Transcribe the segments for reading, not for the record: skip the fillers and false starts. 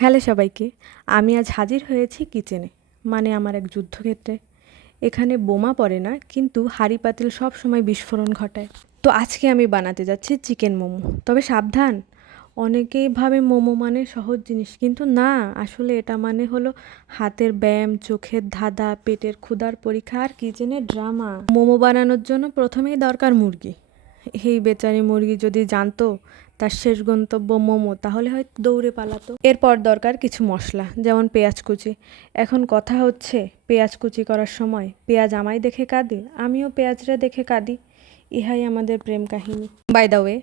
Hello সবাইকে। আমি আজ হাজির হয়েছি কিচেনে, মানে আমার এক যুদ্ধক্ষেত্রে। এখানে বোমা পড়ে না, কিন্তু হাঁড়ি পাতিল সব সময় বিস্ফোরণ ঘটায়। তো আজকে আমি বানাতে যাচ্ছি চিকেন মোমো। তবে সাবধান, অনেকেই ভাবে মোমো মানে সহজ জিনিস, কিন্তু না, আসলে এটা মানে হলো হাতের ব্যায়াম, চোখের ধাঁধা, পেটের ক্ষুধার পরীক্ষা আর কিচেনের ড্রামা। মোমো বানানোর জন্য প্রথমেই দরকার মুরগি। এই বেচারি মুরগি যদি জানতো তার শেষ গন্তব্য মোমো, তাহলে হয়তো দৌড়ে পালাতো। এরপর দরকার কিছু মশলা, যেমন পেঁয়াজ কুচি। এখন কথা হচ্ছে, পেঁয়াজ কুচি করার সময় পেঁয়াজ আমায় দেখে কাঁদে, আমিও পেঁয়াজরা দেখে কাঁদি। ইহাই আমাদের প্রেম কাহিনী। বাই দ্য ওয়ে,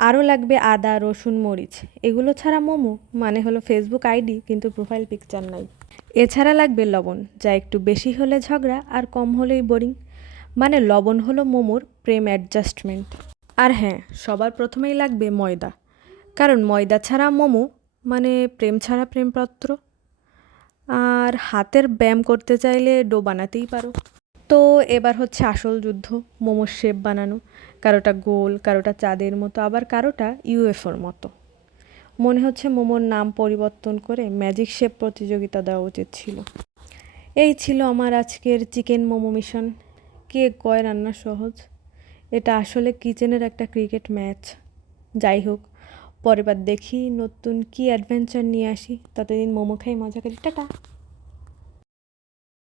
আরও লাগবে আদা, রসুন, মরিচ। এগুলো ছাড়া মোমো মানে হলো ফেসবুক আইডি, কিন্তু প্রোফাইল পিকচার নাই। এছাড়া লাগবে লবণ, যা একটু বেশি হলে ঝগড়া আর কম হলেই বোরিং। মানে লবণ হলো মোমোর প্রেম অ্যাডজাস্টমেন্ট। আর হ্যাঁ, সবার প্রথমেই লাগবে ময়দা, কারণ ময়দা ছাড়া মোমো মানে প্রেম ছাড়া প্রেমপত্র। আর হাতের ব্যায়াম করতে চাইলে ডো বানাতেই পারো। তো এবার হচ্ছে আসল যুদ্ধ, মোমোর শেপ বানানো। কারোটা গোল, কারোটা চাঁদের মতো, আবার কারোটা ইউএফওর মতো। মনে হচ্ছে মোমোর নাম পরিবর্তন করে ম্যাজিক শেপ প্রতিযোগিতা দেওয়া উচিত ছিল। এই ছিল আমার আজকের চিকেন মোমো মিশন। কে কয় রান্না সহজ, এটা আসলে কিচেনের একটা ক্রিকেট ম্যাচ। যাই হোক, পরের বার দেখি নতুন কি অ্যাডভেঞ্চার নিয়ে আসি। ততদিন মোমো খাই, মজা করি, টাটা।